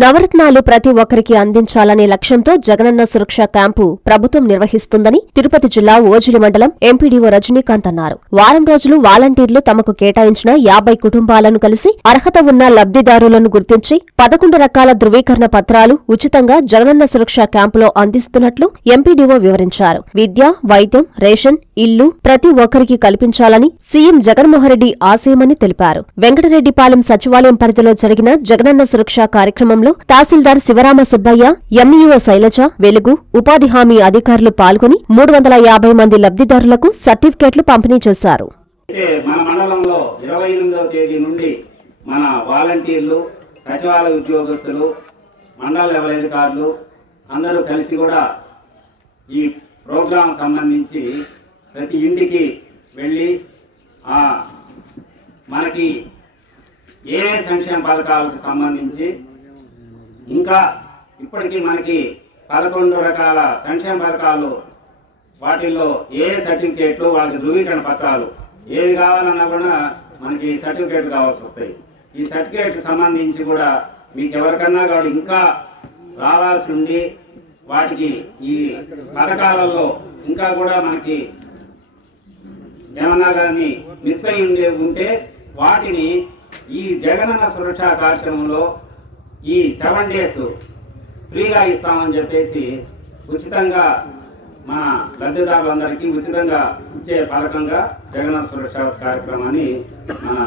నవరత్నాలు ప్రతి ఒక్కరికి అందించాలనే లక్ష్యంతో జగనన్న సురక్ష క్యాంపు ప్రభుత్వం నిర్వహిస్తుందని తిరుపతి జిల్లా ఓజిలి మండలం ఎంపీడీఓ రజనీకాంత్ అన్నారు. వారం రోజులు వాలంటీర్లు తమకు కేటాయించిన యాభై కుటుంబాలను కలిసి అర్హత ఉన్న లబ్ధిదారులను గుర్తించి పదకొండు రకాల ధృవీకరణ పత్రాలు ఉచితంగా జగనన్న సురక్ష క్యాంపులో అందిస్తున్నట్లు ఎంపీడీఓ వివరించారు. విద్య వైద్యం రేషన్ ఇల్లు ప్రతి ఒక్కరికి కల్పించాలని సీఎం జగన్మోహన్రెడ్డి ఆశయమని తెలిపారు. వెంకటరెడ్డిపాలెం సచివాలయం పరిధిలో జరిగిన జగనన్న సురక్ష కార్యక్రమంలో తహసీల్దార్ శివరామ సుబ్బయ్య ఎంఈఓ శైలజ వెలుగు ఉపాధి హామీ అధికారులు పాల్గొని మూడు వందల యాభై మంది లబ్ధిదారులకు సర్టిఫికేట్లు పంపిణీ చేశారు. మన మండలంలో ఇరవై ఎనిమిదవ తేదీ నుండి మన వాలంటీర్లు సచివాలయ ఉద్యోగస్తులు మండల లెవెల్ అధికారులు అందరూ కలిసి కూడా ఈ ప్రోగ్రాం సంబంధించి ప్రతి ఇంటికి వెళ్ళి మనకి ఏ ఏ సంక్షేమ పథకాలకు సంబంధించి ఇంకా ఇప్పటికీ మనకి పదకొండు రకాల సంక్షేమ పథకాలు వాటిల్లో ఏ సర్టిఫికేట్లు వాళ్ళకి ధృవీకరణ పత్రాలు ఏది కావాలన్నా కూడా మనకి సర్టిఫికేట్ కావాల్సి వస్తాయి. ఈ సర్టిఫికేట్ సంబంధించి కూడా మీకు ఎవరికన్నా కాదు ఇంకా రావాల్సి ఉండి వాటికి ఈ పథకాలలో ఇంకా కూడా మనకి ఏమన్నా కానీ మిస్ అయి ఉండే ఉంటే వాటిని ఈ జగనన్న సురక్ష కార్యక్రమంలో ఈ సెవెన్ డేస్ ఫ్రీగా ఇస్తామని చెప్పేసి ఉచితంగా మన లబ్ధిదారులందరికీ ఉచితంగా ఇచ్చే పథకంగా జగన్ సురక్ష కార్యక్రమాన్ని మన